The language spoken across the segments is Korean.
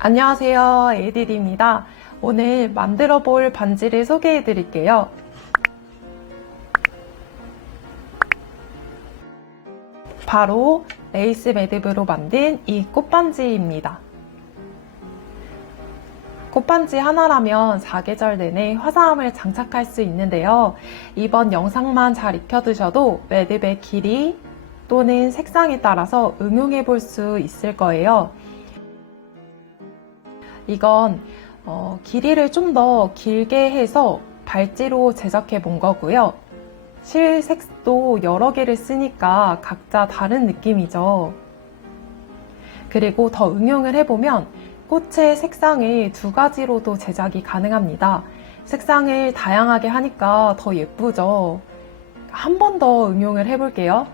안녕하세요, 에이디입니다. 오늘 만들어 볼 반지를 소개해 드릴게요. 바로 레이스 매듭으로 만든 이 꽃반지입니다. 꽃반지 하나라면 사계절 내내 화사함을 장착할 수 있는데요. 이번 영상만 잘 익혀두셔도 매듭의 길이 또는 색상에 따라서 응용해 볼 수 있을 거예요. 이건 길이를 좀 더 길게 해서 발지로 제작해 본 거고요. 실색도 여러 개를 쓰니까 각자 다른 느낌이죠. 그리고 더 응용을 해보면 꽃의 색상을 두 가지로도 제작이 가능합니다. 색상을 다양하게 하니까 더 예쁘죠. 한 번 더 응용을 해볼게요.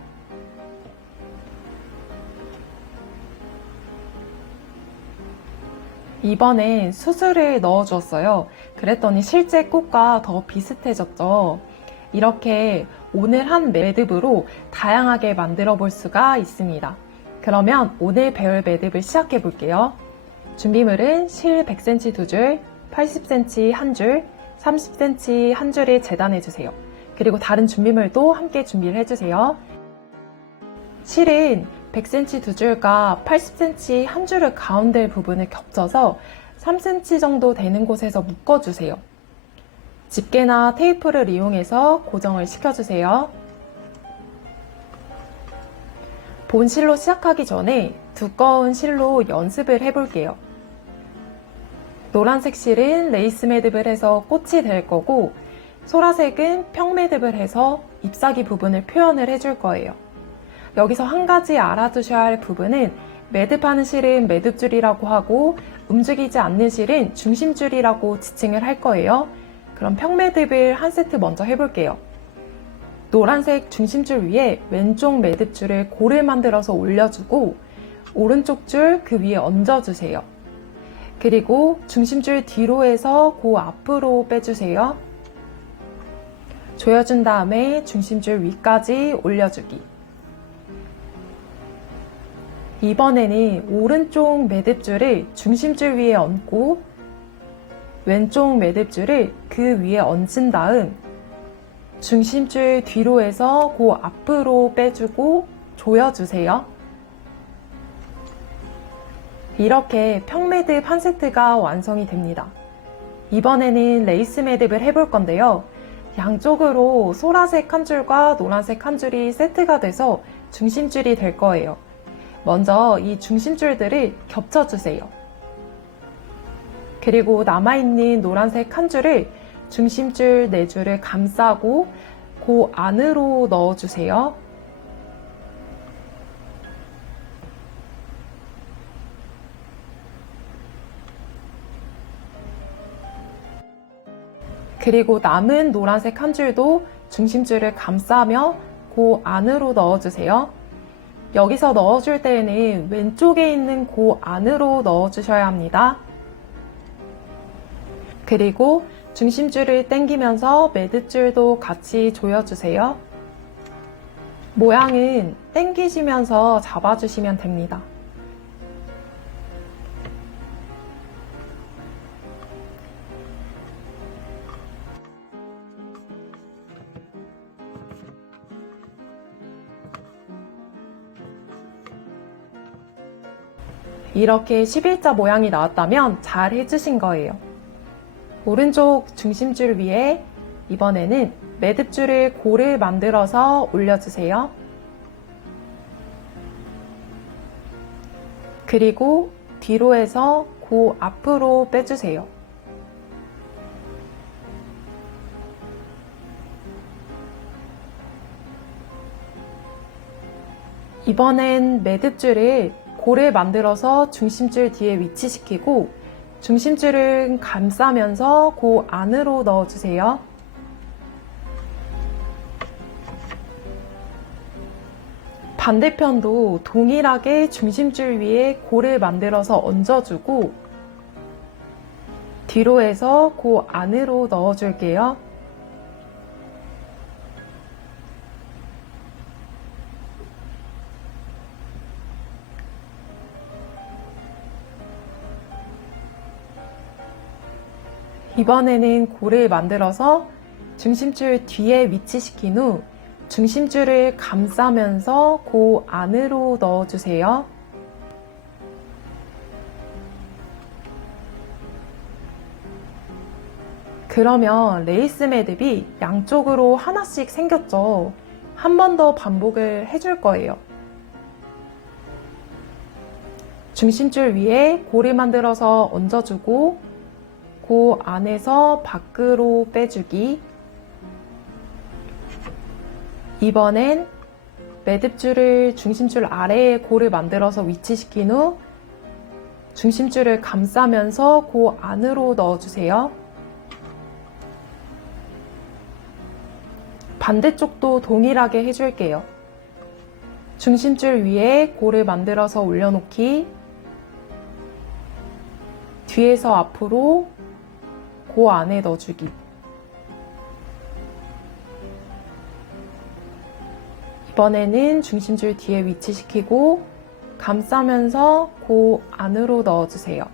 이번엔 수술을 넣어주었어요. 그랬더니 실제 꽃과 더 비슷해졌죠. 이렇게 오늘 한 매듭으로 다양하게 만들어 볼 수가 있습니다. 그러면 오늘 배울 매듭을 시작해 볼게요. 준비물은 실 100cm 2줄, 80cm 1줄, 30cm 1줄을 재단해 주세요. 그리고 다른 준비물도 함께 준비를 해주세요. 실은 100cm 2줄과 80cm 1줄을 가운데 부분을 겹쳐서 3cm 정도 되는 곳에서 묶어주세요. 집게나 테이프를 이용해서 고정을 시켜주세요. 본 실로 시작하기 전에 두꺼운 실로 연습을 해볼게요. 노란색 실은 레이스 매듭을 해서 꽃이 될 거고, 소라색은 평 매듭을 해서 잎사귀 부분을 표현을 해줄 거예요. 여기서 한 가지 알아두셔야 할 부분은 매듭하는 실은 매듭줄이라고 하고 움직이지 않는 실은 중심줄이라고 지칭을 할 거예요. 그럼 평매듭을 한 세트 먼저 해볼게요. 노란색 중심줄 위에 왼쪽 매듭줄을 골을 만들어서 올려주고 오른쪽 줄 그 위에 얹어주세요. 그리고 중심줄 뒤로 해서 그 앞으로 빼주세요. 조여준 다음에 중심줄 위까지 올려주기. 이번에는 오른쪽 매듭줄을 중심줄 위에 얹고 왼쪽 매듭줄을 그 위에 얹은 다음 중심줄 뒤로 해서 그 앞으로 빼주고 조여주세요. 이렇게 평매듭 한 세트가 완성이 됩니다. 이번에는 레이스 매듭을 해볼 건데요. 양쪽으로 소라색 한 줄과 노란색 한 줄이 세트가 돼서 중심줄이 될 거예요. 먼저 이 중심줄들을 겹쳐주세요. 그리고 남아있는 노란색 한 줄을 중심줄 4줄을 감싸고 그 안으로 넣어주세요. 그리고 남은 노란색 한 줄도 중심줄을 감싸며 그 안으로 넣어주세요. 여기서 넣어줄 때에는 왼쪽에 있는 그 안으로 넣어주셔야 합니다. 그리고 중심줄을 당기면서 매듭줄도 같이 조여주세요. 모양은 당기시면서 잡아주시면 됩니다. 이렇게 11자 모양이 나왔다면 잘 해주신 거예요. 오른쪽 중심줄 위에 이번에는 매듭줄을 골을 만들어서 올려주세요. 그리고 뒤로 해서 그 앞으로 빼주세요. 이번엔 매듭줄을 골을 만들어서 중심줄 뒤에 위치시키고 중심줄은 감싸면서 그 안으로 넣어주세요. 반대편도 동일하게 중심줄 위에 골을 만들어서 얹어주고 뒤로 해서 그 안으로 넣어줄게요. 이번에는 골을 만들어서 중심줄 뒤에 위치시킨 후 중심줄을 감싸면서 그 안으로 넣어주세요. 그러면 레이스 매듭이 양쪽으로 하나씩 생겼죠. 한 번 더 반복을 해줄 거예요. 중심줄 위에 골을 만들어서 얹어주고 그 안에서 밖으로 빼주기. 이번엔 매듭줄을 중심줄 아래에 골을 만들어서 위치시킨 후 중심줄을 감싸면서 그 안으로 넣어주세요. 반대쪽도 동일하게 해줄게요. 중심줄 위에 골을 만들어서 올려놓기, 뒤에서 앞으로 그 안에 넣어주기. 이번에는 중심줄 뒤에 위치시키고 감싸면서 그 안으로 넣어주세요.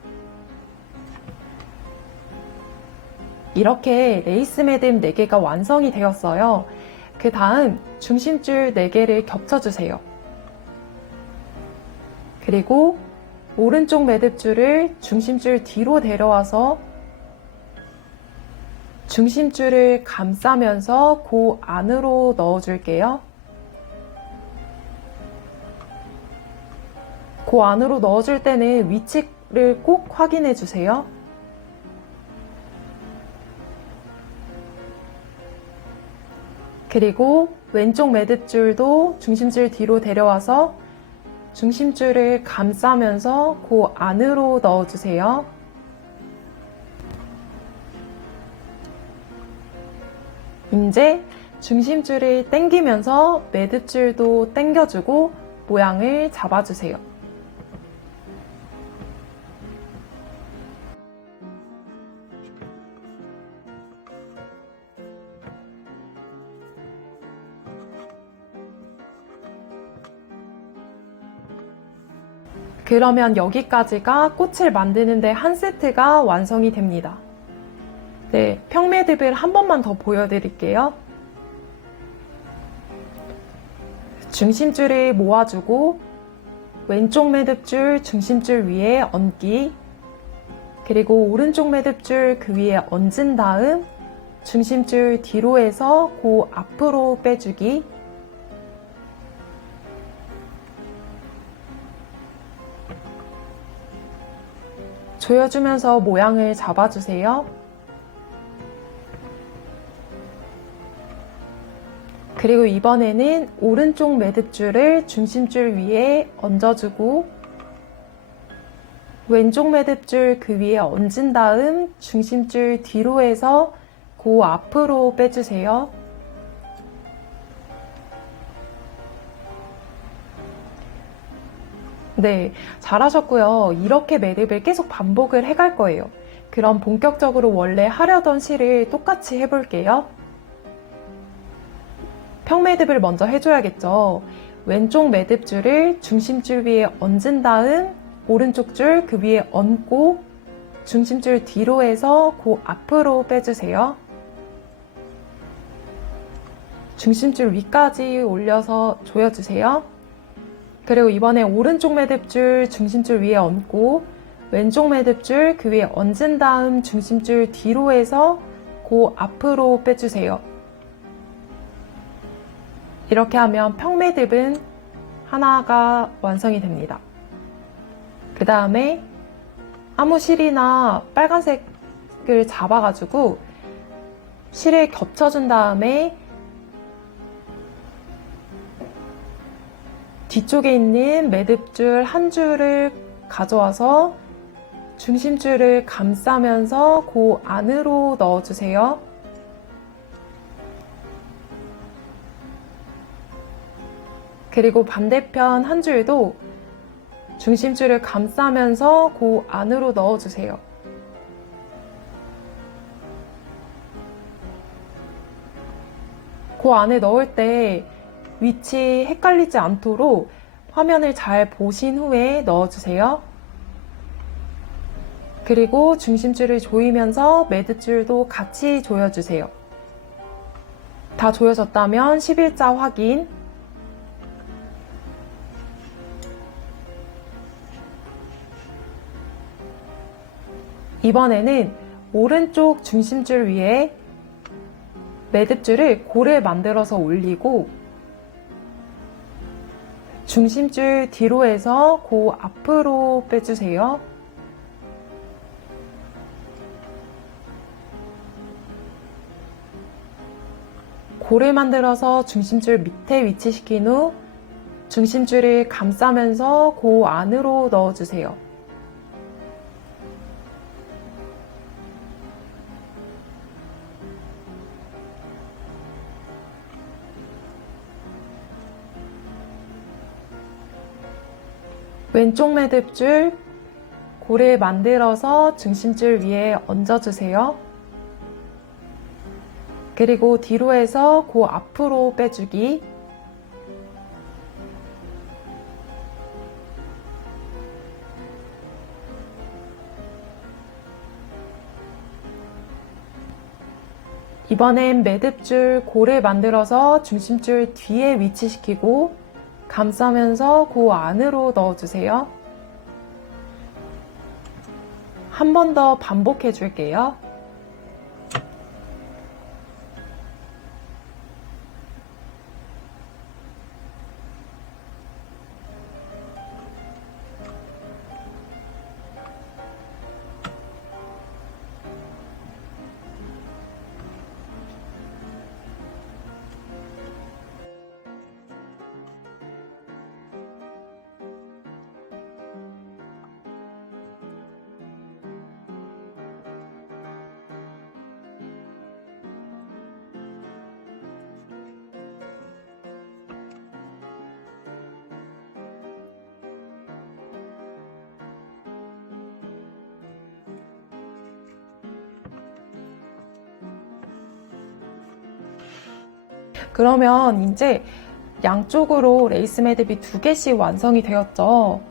이렇게 레이스 매듭 4개가 완성이 되었어요. 그 다음 중심줄 4개를 겹쳐주세요. 그리고 오른쪽 매듭줄을 중심줄 뒤로 데려와서 중심줄을 감싸면서 그 안으로 넣어줄게요. 그 안으로 넣어줄 때는 위치를 꼭 확인해 주세요. 그리고 왼쪽 매듭줄도 중심줄 뒤로 데려와서 중심줄을 감싸면서 그 안으로 넣어주세요. 이제 중심줄을 당기면서 매듭줄도 당겨주고 모양을 잡아주세요. 그러면 여기까지가 꽃을 만드는데 한 세트가 완성이 됩니다. 네, 평매듭을 한 번만 더 보여드릴게요. 중심줄을 모아주고 왼쪽 매듭줄 중심줄 위에 얹기, 그리고 오른쪽 매듭줄 그 위에 얹은 다음 중심줄 뒤로 해서 그 앞으로 빼주기, 조여주면서 모양을 잡아주세요. 그리고 이번에는 오른쪽 매듭줄을 중심줄 위에 얹어주고 왼쪽 매듭줄 그 위에 얹은 다음 중심줄 뒤로 해서 그 앞으로 빼주세요. 네, 잘하셨고요. 이렇게 매듭을 계속 반복을 해갈 거예요. 그럼 본격적으로 원래 하려던 실을 똑같이 해볼게요. 평매듭을 먼저 해줘야겠죠. 왼쪽 매듭줄을 중심줄 위에 얹은 다음 오른쪽 줄 그 위에 얹고 중심줄 뒤로 해서 그 앞으로 빼주세요. 중심줄 위까지 올려서 조여주세요. 그리고 이번에 오른쪽 매듭줄 중심줄 위에 얹고 왼쪽 매듭줄 그 위에 얹은 다음 중심줄 뒤로 해서 그 앞으로 빼주세요. 이렇게 하면 평매듭은 하나가 완성이 됩니다. 그 다음에 아무 실이나 빨간색을 잡아가지고 실을 겹쳐준 다음에 뒤쪽에 있는 매듭줄 한 줄을 가져와서 중심줄을 감싸면서 그 안으로 넣어주세요. 그리고 반대편 한 줄도 중심줄을 감싸면서 그 안으로 넣어주세요. 그 안에 넣을 때 위치 헷갈리지 않도록 화면을 잘 보신 후에 넣어주세요. 그리고 중심줄을 조이면서 매듭줄도 같이 조여주세요. 다 조여졌다면 11자 확인. 이번에는 오른쪽 중심줄 위에 매듭줄을 고를 만들어서 올리고 중심줄 뒤로 해서 그 앞으로 빼주세요. 고를 만들어서 중심줄 밑에 위치시킨 후 중심줄을 감싸면서 그 안으로 넣어주세요. 왼쪽 매듭줄 고를 만들어서 중심줄 위에 얹어주세요. 그리고 뒤로 해서 그 앞으로 빼주기. 이번엔 매듭줄 고를 만들어서 중심줄 뒤에 위치시키고 감싸면서 그 안으로 넣어주세요. 한 번 더 반복해 줄게요. 그러면 이제 양쪽으로 레이스 매듭이 2개씩 완성이 되었죠.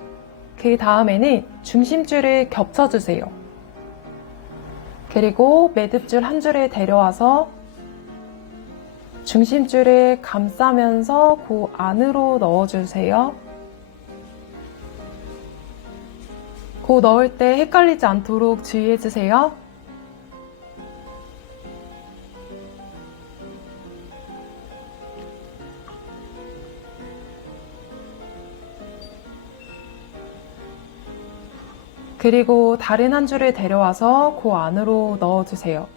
그 다음에는 중심줄을 겹쳐주세요. 그리고 매듭줄 한 줄을 데려와서 중심줄을 감싸면서 그 안으로 넣어주세요. 그 넣을 때 헷갈리지 않도록 주의해주세요. 그리고 다른 한 줄을 데려와서 그 안으로 넣어주세요.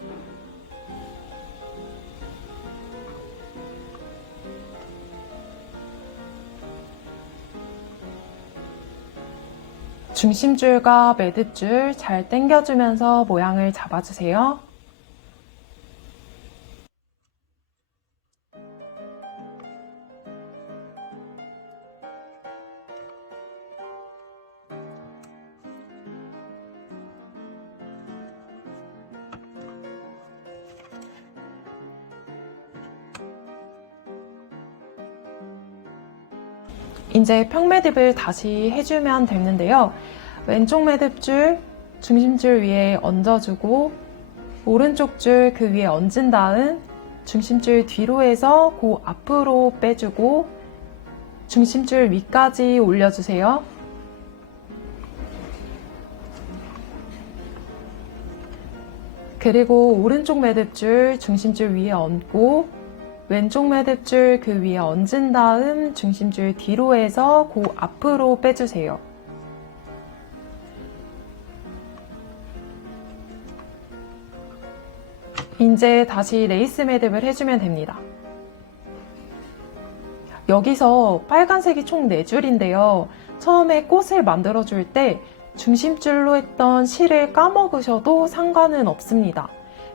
중심줄과 매듭줄 잘 당겨주면서 모양을 잡아주세요. 이제 평매듭을 다시 해주면 되는데요. 왼쪽 매듭줄 중심줄 위에 얹어주고 오른쪽 줄 그 위에 얹은 다음 중심줄 뒤로 해서 그 앞으로 빼주고 중심줄 위까지 올려주세요. 그리고 오른쪽 매듭줄 중심줄 위에 얹고 왼쪽 매듭줄 그 위에 얹은 다음 중심줄 뒤로 해서 그 앞으로 빼주세요. 이제 다시 레이스 매듭을 해주면 됩니다. 여기서 빨간색이 총 4줄인데요. 처음에 꽃을 만들어줄 때 중심줄로 했던 실을 까먹으셔도 상관은 없습니다.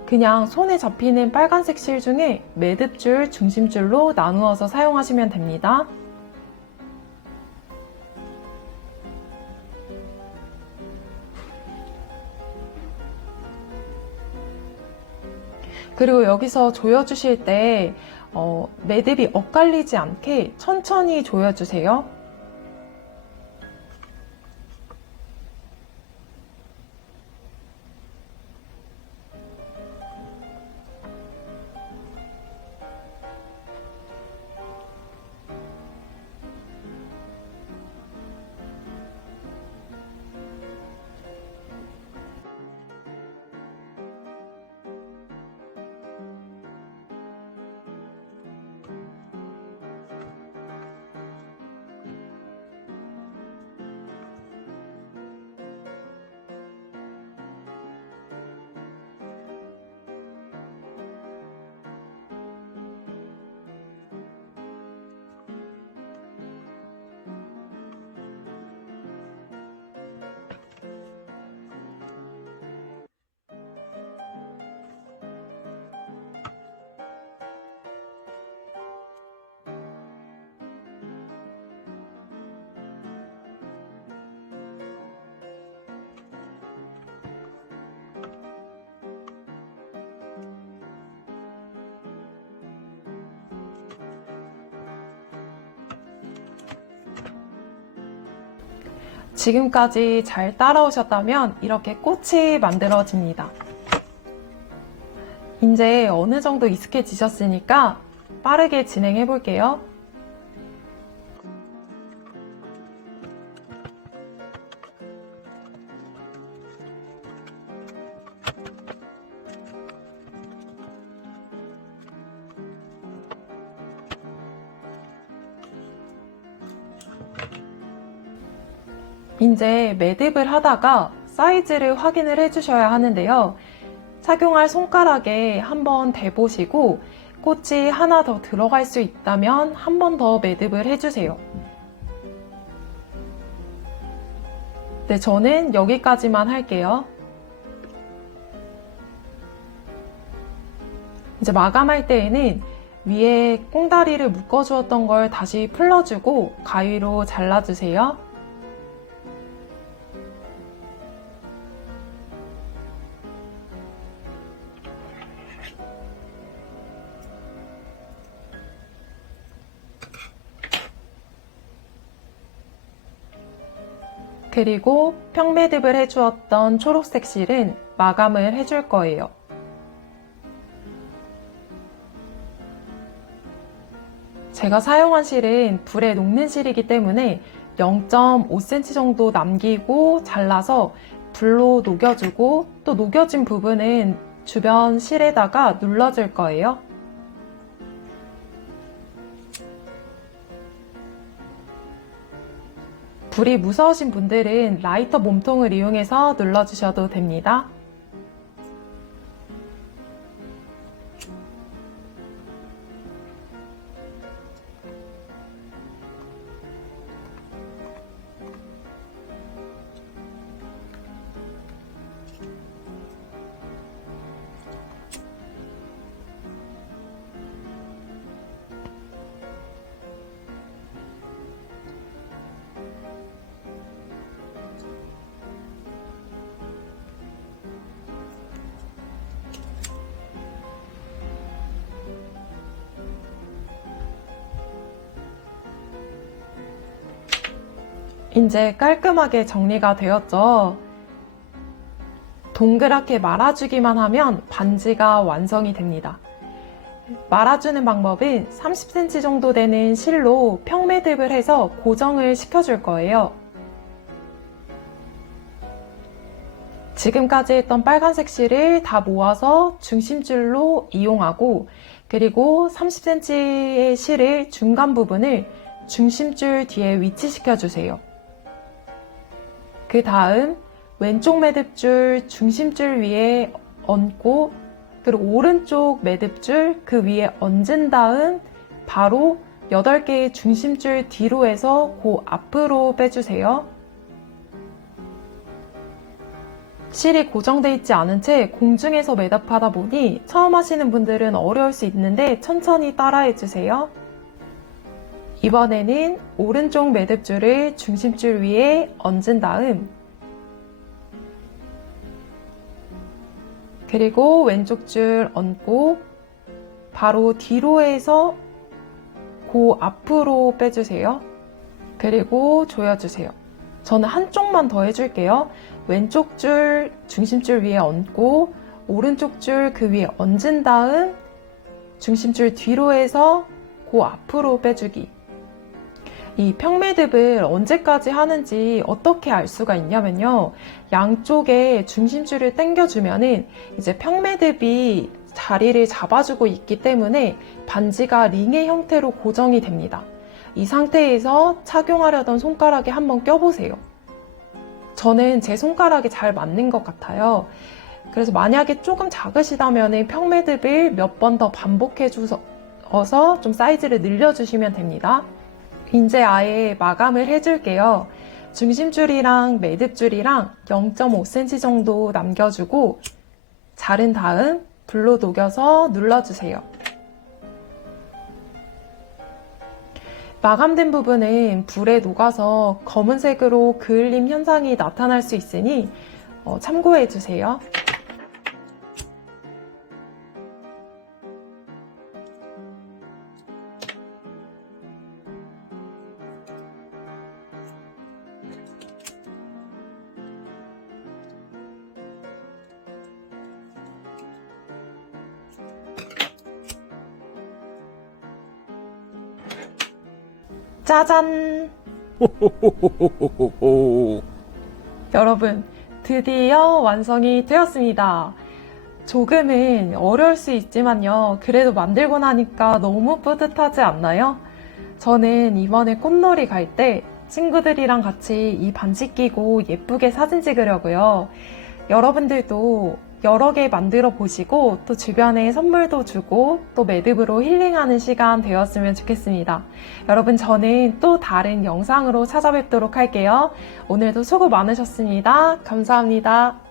그냥 손에 잡히는 빨간색 실 중에 매듭줄, 중심줄로 나누어서 사용하시면 됩니다. 그리고 여기서 조여주실 때 매듭이 엇갈리지 않게 천천히 조여주세요. 지금까지 잘 따라오셨다면 이렇게 꽃이 만들어집니다. 이제 어느 정도 익숙해지셨으니까 빠르게 진행해 볼게요. 이제 매듭을 하다가 사이즈를 확인을 해주셔야 하는데요. 착용할 손가락에 한번 대보시고 꽃이 하나 더 들어갈 수 있다면 한 번 더 매듭을 해주세요. 네, 저는 여기까지만 할게요. 이제 마감할 때에는 위에 꽁다리를 묶어주었던 걸 다시 풀러주고 가위로 잘라주세요. 그리고 평매듭을 해주었던 초록색 실은 마감을 해줄 거예요. 제가 사용한 실은 불에 녹는 실이기 때문에 0.5cm 정도 남기고 잘라서 불로 녹여주고 또 녹여진 부분은 주변 실에다가 눌러줄 거예요. 불이 무서우신 분들은 라이터 몸통을 이용해서 눌러주셔도 됩니다. 이제 깔끔하게 정리가 되었죠. 동그랗게 말아주기만 하면 반지가 완성이 됩니다. 말아주는 방법은 30cm 정도 되는 실로 평매듭을 해서 고정을 시켜줄 거예요. 지금까지 했던 빨간색 실을 다 모아서 중심줄로 이용하고, 그리고 30cm의 실을 중간 부분을 중심줄 뒤에 위치시켜 주세요. 그 다음 왼쪽 매듭줄 중심줄 위에 얹고, 그리고 오른쪽 매듭줄 그 위에 얹은 다음 바로 8개의 중심줄 뒤로 해서 그 앞으로 빼주세요. 실이 고정되어 있지 않은 채 공중에서 매듭하다 보니 처음 하시는 분들은 어려울 수 있는데 천천히 따라해 주세요. 이번에는 오른쪽 매듭줄을 중심줄 위에 얹은 다음, 그리고 왼쪽 줄 얹고 바로 뒤로 해서 그 앞으로 빼주세요. 그리고 조여주세요. 저는 한쪽만 더 해줄게요. 왼쪽 줄 중심줄 위에 얹고 오른쪽 줄 그 위에 얹은 다음 중심줄 뒤로 해서 그 앞으로 빼주기. 이 평매듭을 언제까지 하는지 어떻게 알 수가 있냐면요. 양쪽에 중심줄을 당겨주면은 이제 평매듭이 자리를 잡아주고 있기 때문에 반지가 링의 형태로 고정이 됩니다. 이 상태에서 착용하려던 손가락에 한번 껴보세요. 저는 제 손가락이 잘 맞는 것 같아요. 그래서 만약에 조금 작으시다면 평매듭을 몇 번 더 반복해 주셔서 좀 사이즈를 늘려주시면 됩니다. 이제 아예 마감을 해줄게요. 중심줄이랑 매듭줄이랑 0.5cm 정도 남겨주고 자른 다음 불로 녹여서 눌러주세요. 마감된 부분은 불에 녹아서 검은색으로 그을림 현상이 나타날 수 있으니 참고해주세요. 짜잔! 여러분, 드디어 완성이 되었습니다. 조금은 어려울 수 있지만요. 그래도 만들고 나니까 너무 뿌듯하지 않나요? 저는 이번에 꽃놀이 갈 때 친구들이랑 같이 이 반지 끼고 예쁘게 사진 찍으려고요. 여러분들도 여러 개 만들어 보시고 또 주변에 선물도 주고 또 매듭으로 힐링하는 시간 되었으면 좋겠습니다. 여러분, 저는 또 다른 영상으로 찾아뵙도록 할게요. 오늘도 수고 많으셨습니다. 감사합니다.